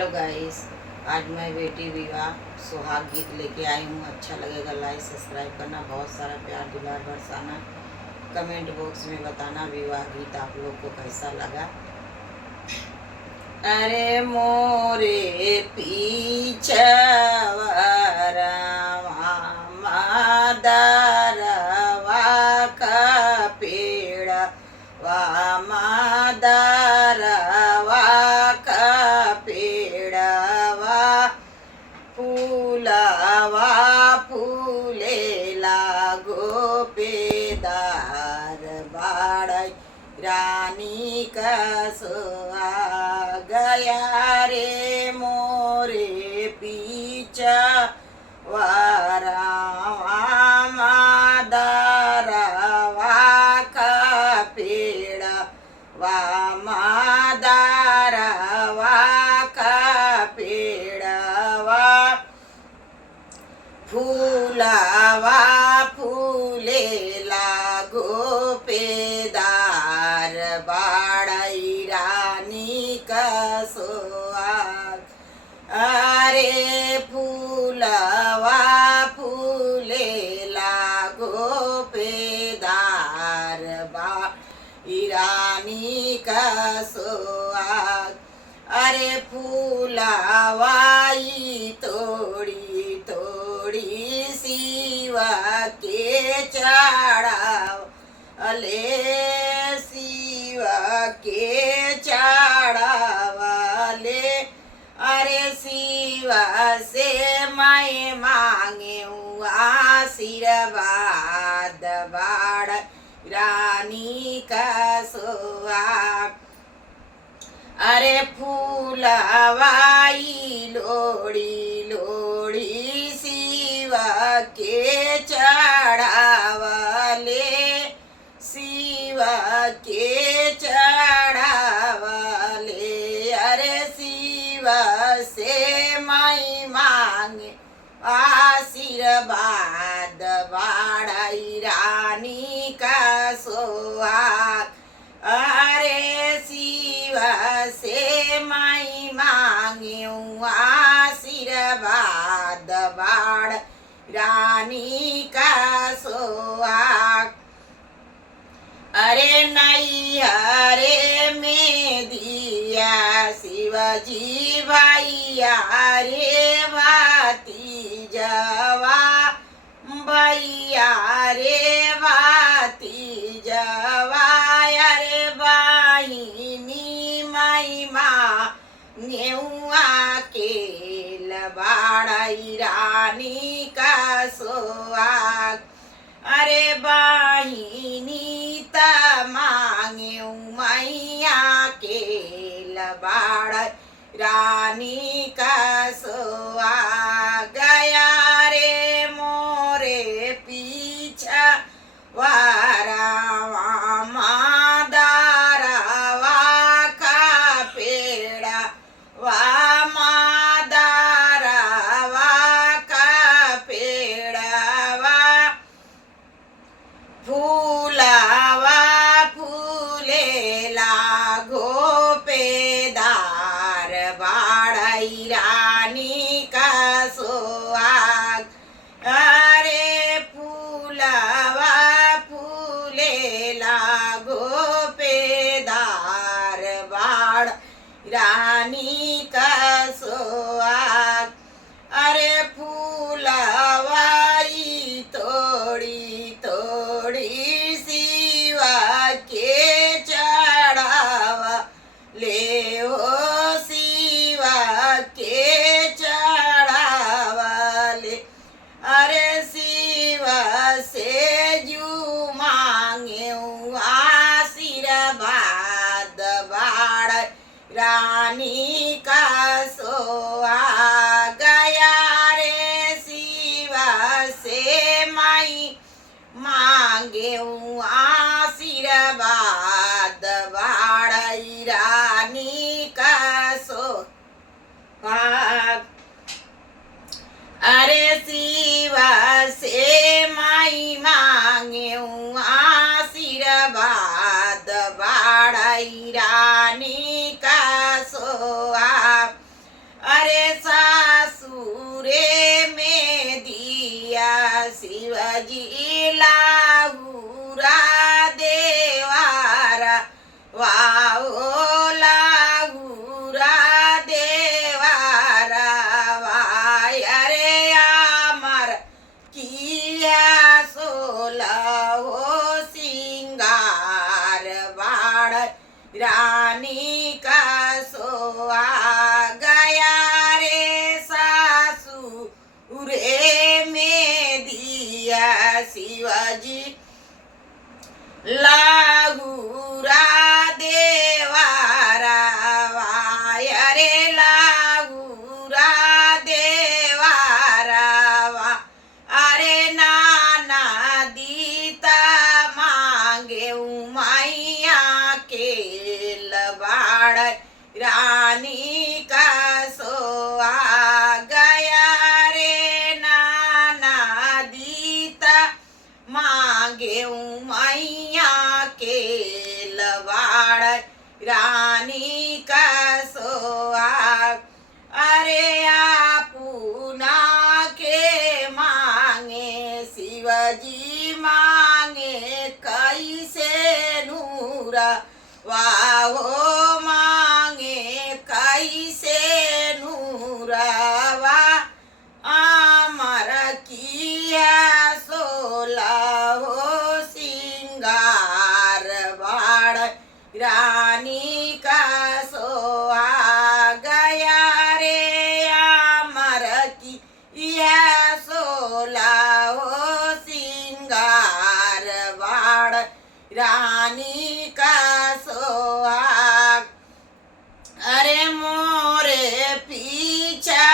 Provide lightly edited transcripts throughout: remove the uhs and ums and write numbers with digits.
Hello guys, आज मैं बेटी विवाह सुहाग गीत लेके आई हूँ। अच्छा लगेगा लाइक सब्सक्राइब करना, बहुत सारा प्यार दुलार बरसाना, कमेंट बॉक्स में बताना विवाह गीत आप लोग को कैसा लगा। अरे मोरे पीछे मादरवा का पेड़ मादरवा का पेड़वा फूलवा फूले लागो पेदार बाड़ रानी का सोआ गया रे मोरे पीछा वारा मादरवा का पेड़ वा मादरवा का पेड़वा फूलवा फूले लागो पेदार बाड़ई रानी का सोहाग। अरे फूलवा फूले लागो पेदार बाड़ई रानी का सोहाग। अरे फूलवाई तोड़ी तोड़ी शिवा के चढ़ाव अले शिवा के चढ़ावले। अरे शिवा से मैं मांगे आशीर्वाद बाड़ रानी का सोहाग। अरे फूलवाई लोड़ी लोड़ी शिवा के चढ़ावले शिवा के चढ़ावले। अरे शिवा से मैं मांगे आशीर्वाद बाड़ई रानी का सोहाग। अरे शिवा से मैं मांगे आशीर्वाद बाड़ रानी का सोहाग। अरे नैहरे में दिया शिवजी भैया रे भतीजवा भैया रे भतीजवा। अरे बहिनी महिमा नेउआ के लबाड़ई रानी का सोहाग। अरे बहिनी त मांगे मैया के लबाड़ई रानी का सोहाग। गया रे मोरे पीछा वारा मादरवा का पेड़ा वा मादरवा का पेड़वा फूलवा फूले लागो पेदार बाड़ई रानी का सोहाग। अरे फूलवा फूले लागो पेदार बाड़ रानी का सोहाग। अरे फूलवाई तोड़ी तोड़ी शिवा के चढ़ावा ले हो शिवा के हो मांगे कैसे नूरवा अमर किया सोला हो सिंगार बाड़ रानी का सोहा गया रे अमर किया सोला हो सिंगार बाड़ रानी का सोहाग। अरे मोरे पीछा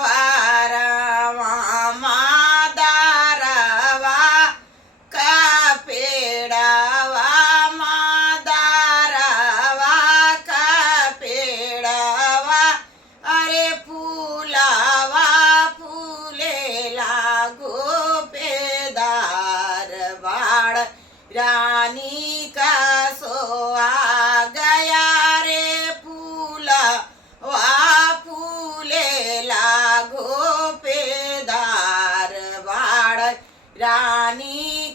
वारवा मादारवा का पेड़वा मादारवा का पेड़वा अरे फूलावा फूले लागो पेदार बाड़ रानी का सोहा गया रे फूला वा फूले लागो पेदार बाड़ रानी